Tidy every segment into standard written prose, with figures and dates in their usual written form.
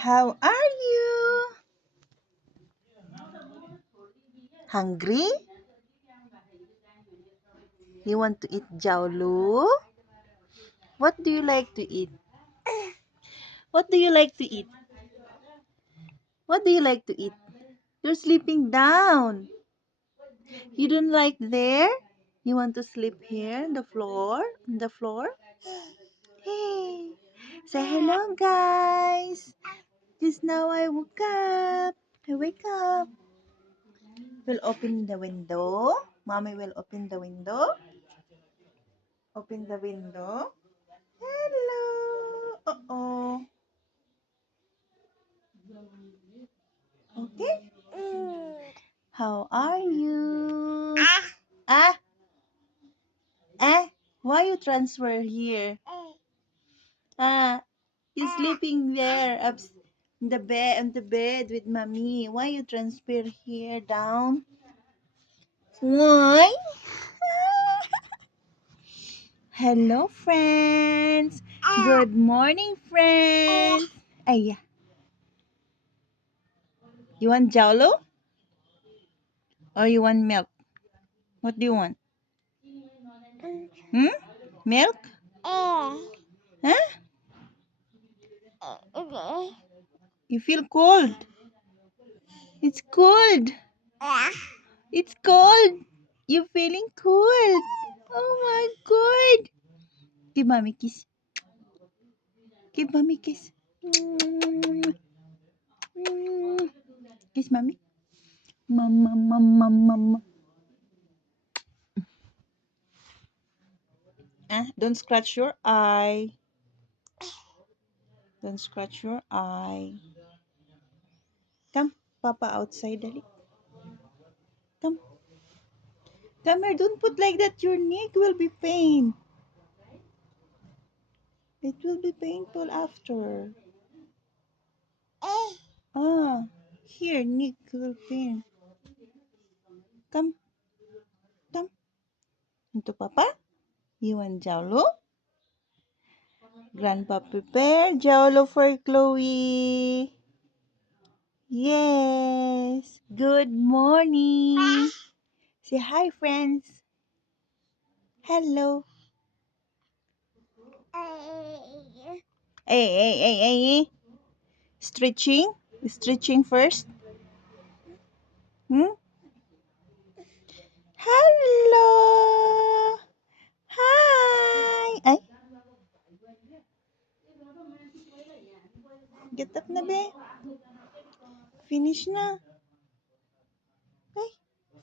How are you? Hungry? You want to eat Jiaolu? What do you like to eat? What do you like to eat? What do you like to eat? You're sleeping down. You don't like there? You want to sleep here on the floor? On the floor? Hey, say hello, guys. Just now I woke up. I wake up. We'll open the window. Mommy will open the window. Open the window. Hello. Uh-oh. Okay. How are you? Ah. Why you transfer here? Ah. You sleeping there on the bed with mommy. Why you transfer here down? Why? Hello, friends. Good morning, friends. Ay, you want jalo or you want milk? What do you want? Hmm? Milk? Huh? You feel cold? It's cold. It's cold. You feeling cold? Oh my god. Give mommy kiss. Give mommy kiss. Kiss mommy. Mama, mama, mama. Don't scratch your eye. Don't scratch your eye. Come, Papa outside, dali. Come. Come here, don't put like that. Your neck will be pain. It will be painful after. Here, neck will pain. Come, come. Into Papa. You want Jaulo? Grandpa prepare Jaulo for Chloe. Yes. Good morning. Say hi, friends. Hello. Hey. Stretching. Stretching first. Hmm? Hello. Hi. Ay. Get up na, be. Finish na. Ay.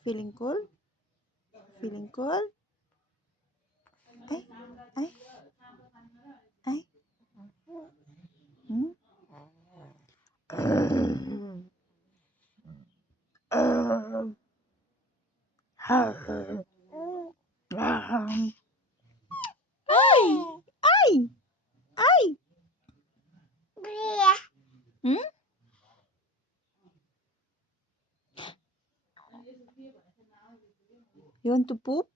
Feeling cold? Feeling cold? Ay. Ay. Ay. Hmm? Ay! Ay! Ay! Hmm? You want to poop?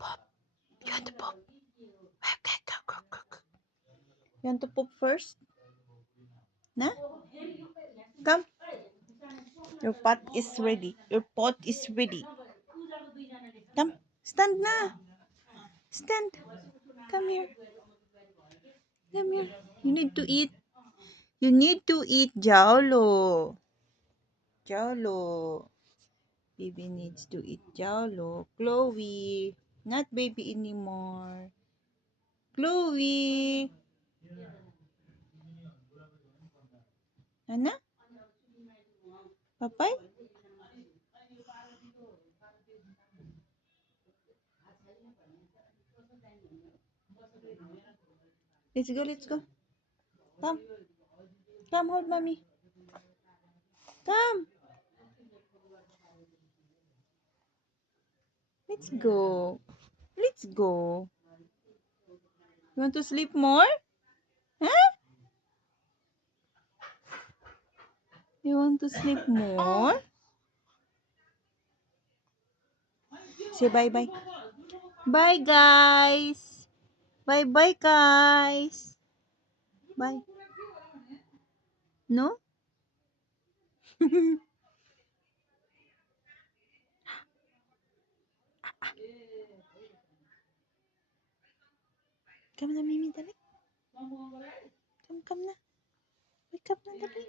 Poop. You want to poop? Okay, go. You want to poop first? Na? Come. Your pot is ready. Your pot is ready. Come. Stand na. Stand. Come here. Come here. You need to eat. You need to eat Jaulo. Jaulo. Baby needs to eat Jaulo. Chloe. Not baby anymore. Chloe. Ana? Papay? Let's go. Come. Come, hold mommy. Come. Let's go. Let's go. You want to sleep more? Huh? You want to sleep more? Say bye-bye. Bye, guys. Bye-bye, guys. Bye. No? Come na, Mimi, dali. Come na. Wake up na, dali.